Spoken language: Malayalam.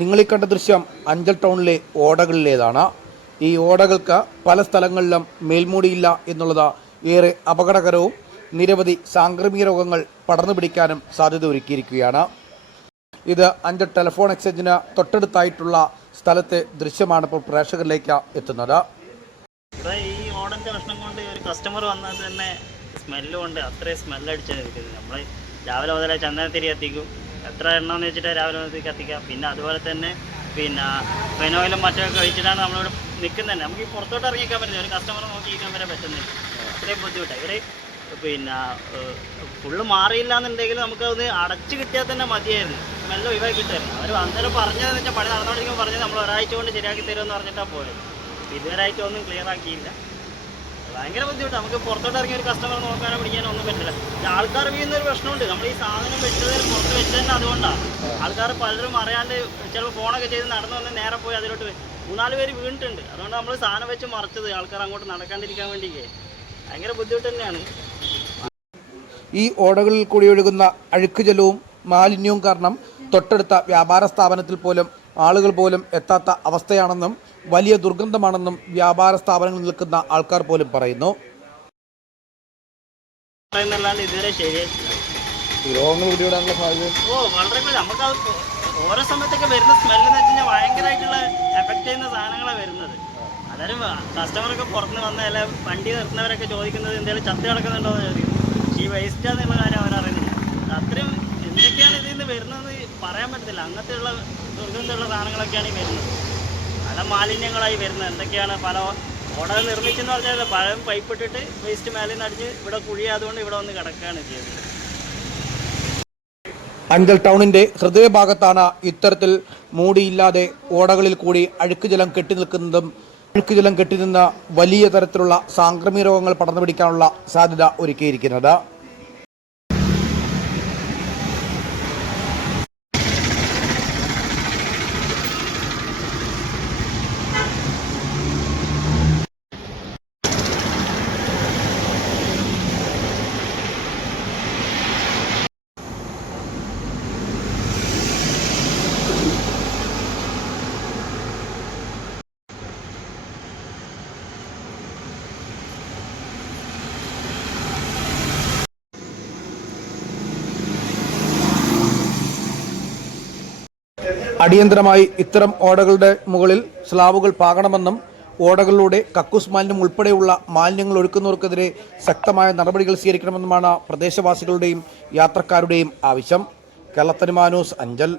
നിങ്ങൾ ഈ കണ്ട ദൃശ്യം അഞ്ചൽ ടൗണിലെ ഓടകളിലേതാണ്. ഈ ഓടകൾക്ക് പല സ്ഥലങ്ങളിലും മേൽമൂടിയില്ല എന്നുള്ളത് ഏറെ അപകടകരവും നിരവധി സാംക്രമിക രോഗങ്ങൾ പടർന്നു പിടിക്കാനും സാധ്യത ഒരുക്കിയിരിക്കുകയാണ്. ഇത് അഞ്ചൽ ടെലിഫോൺ എക്സ്ചേഞ്ചിന് തൊട്ടടുത്തായിട്ടുള്ള സ്ഥലത്തെ ദൃശ്യമാണ് ഇപ്പോൾ പ്രേക്ഷകരിലേക്ക് എത്തുന്നത്. ഇവിടെ ഈ ഓടന്റെ പ്രശ്നം കൊണ്ട് ഒരു കസ്റ്റമർ വന്നാൽ തന്നെ സ്മെല്ല് അത്രയും നമ്മൾ രാവിലെ മുതലേ ചന്ദനത്തിരി കത്തിക്കും. എത്ര എണ്ണമെന്ന് വെച്ചിട്ട് രാവിലെ മുതൽ കത്തിക്കാം. പിന്നെ അതുപോലെ തന്നെ പിന്നെ ഫെനോയിലും മറ്റൊക്കെ കഴിച്ചിട്ടാണ് നമ്മളിവിടെ നിൽക്കുന്നത് തന്നെ നമുക്ക് ഈ പുറത്തോട്ട് ഇറങ്ങിക്കാൻ പറ്റില്ല. ഒരു കസ്റ്റമറെ നോക്കിയിരിക്കാൻ വരെ പറ്റുന്നില്ല. അത്രയും ബുദ്ധിമുട്ടാണ് ഇവിടെ പിന്നെ ഫുള്ള് മാറിയില്ല എന്നുണ്ടെങ്കിൽ നമുക്കത് അടച്ചു കിട്ടിയാൽ തന്നെ മതിയായിരുന്നു. നല്ല ഒഴിവാക്കി കിട്ടുമായിരുന്നു അവർ അന്നേരം പറഞ്ഞതെന്ന് വെച്ചാൽ പണി നടന്നുകൊണ്ടിരിക്കുമ്പോൾ പറഞ്ഞത് നമ്മൾ ഒരാഴ്ച കൊണ്ട് ശരിയാക്കി തരുമെന്ന് പറഞ്ഞിട്ടാണ് പോയത്. ഇതുവരായിട്ട് ഒന്നും ക്ലിയർ ആക്കിയില്ല. ഭയങ്കര ബുദ്ധിമുട്ടാണ് നമുക്ക് പുറത്തോട്ട് ഇറങ്ങിയ ഒരു കസ്റ്റമർ നോക്കാനോ പിടിക്കാനോ ഒന്നും പറ്റില്ല. ആൾക്കാർ വീഴുന്ന ഒരു പ്രശ്നമുണ്ട്. നമ്മൾ ഈ സാധനം വെച്ചത് പുറത്ത് വെച്ചതന്നെ അതുകൊണ്ടാണ് ആൾക്കാർ പലരും അറിയാണ്ട് ചിലപ്പോൾ ഫോണൊക്കെ ചെയ്ത് നടന്നു വന്ന് നേരെ പോയി അതിലോട്ട് മൂന്നാൽ പേര് വീണിട്ടുണ്ട്. അതുകൊണ്ട് നമ്മൾ സാധനം വെച്ച് മറച്ചത് ആൾക്കാർ അങ്ങോട്ട് നടക്കാണ്ടിരിക്കാൻ വേണ്ടി ഭയങ്കര ബുദ്ധിമുട്ട് തന്നെയാണ്. ഈ ഓടകളിൽ കൂടി ഒഴുകുന്ന അഴുക്ക് ജലവും മാലിന്യവും കാരണം തൊട്ടടുത്ത വ്യാപാര സ്ഥാപനത്തിൽ പോലും ആളുകൾ പോലും എത്താത്ത അവസ്ഥയാണെന്നും വലിയ ദുർഗന്ധമാണെന്നും വ്യാപാര സ്ഥാപനങ്ങളിൽ നിൽക്കുന്ന ആൾക്കാർ പോലും പറയുന്നു. രോഗങ്ങൾ പിടിപെടാനുള്ള സാധ്യത? ഓ വളരെ ഓരോ സമയത്തൊക്കെ വരുന്ന സ്മെല്ല് എന്ന് വെച്ച് കഴിഞ്ഞാൽ ഭയങ്കരമായിട്ടുള്ള എഫക്റ്റ് ചെയ്യുന്ന സാധനങ്ങളാണ് വരുന്നത്. അന്നേരം കസ്റ്റമറൊക്കെ പുറത്തുനിന്ന് വന്ന അല്ല വണ്ടി നിർത്തുന്നവരൊക്കെ ചോദിക്കുന്നത് എന്തെങ്കിലും ചത്ത് കിടക്കുന്നുണ്ടോ എന്ന് ചോദിക്കും. ഈ വേസ്റ്റ് എന്നുള്ള കാര്യം അവരറിയുന്നില്ല. അത്രയും വരുന്നതെന്ന് പറയാൻ പറ്റത്തില്ല. അങ്ങനത്തെയുള്ള ദുർഗന്ധമുള്ള സാധനങ്ങളൊക്കെയാണ് ഈ വരുന്നത്. പല മാലിന്യങ്ങളായി വരുന്നത്. എന്തൊക്കെയാണ് പല ഓട നിർമ്മിച്ചെന്ന് പറഞ്ഞാൽ പഴം പൈപ്പ് ഇട്ടിട്ട് വേസ്റ്റ് മേലെ നിന്ന് അടിച്ച് ഇവിടെ കുഴിയാതുകൊണ്ട് ഇവിടെ വന്ന് കിടക്കുകയാണ് ചെയ്യുന്നത്. അഞ്ചൽ ടൗണിന്റെ ഹൃദയഭാഗത്താണ് ഇത്തരത്തിൽ മൂടിയില്ലാതെ ഓടകളിൽ കൂടി അഴുക്കുജലം കെട്ടി നിൽക്കുന്നതും അഴുക്കുജലം കെട്ടി നിന്ന് വലിയ തരത്തിലുള്ള സാംക്രമിക രോഗങ്ങൾ പടർന്നു പിടിക്കാനുള്ള സാധ്യത ഒരുക്കിയിരിക്കുന്നത്. അടിയന്തരമായി ഇത്തരം ഓടകളുടെ മുകളിൽ സ്ലാബുകൾ പാകണമെന്നും ഓടകളിലൂടെ കക്കൂസ് മാലിന്യം ഉൾപ്പെടെയുള്ള മാലിന്യങ്ങൾ ഒഴുക്കുന്നവർക്കെതിരെ ശക്തമായ നടപടികൾ സ്വീകരിക്കണമെന്നുമാണ് പ്രദേശവാസികളുടെയും യാത്രക്കാരുടെയും ആവശ്യം. കേരളത്തനുമാനൂസ് അഞ്ചൽ.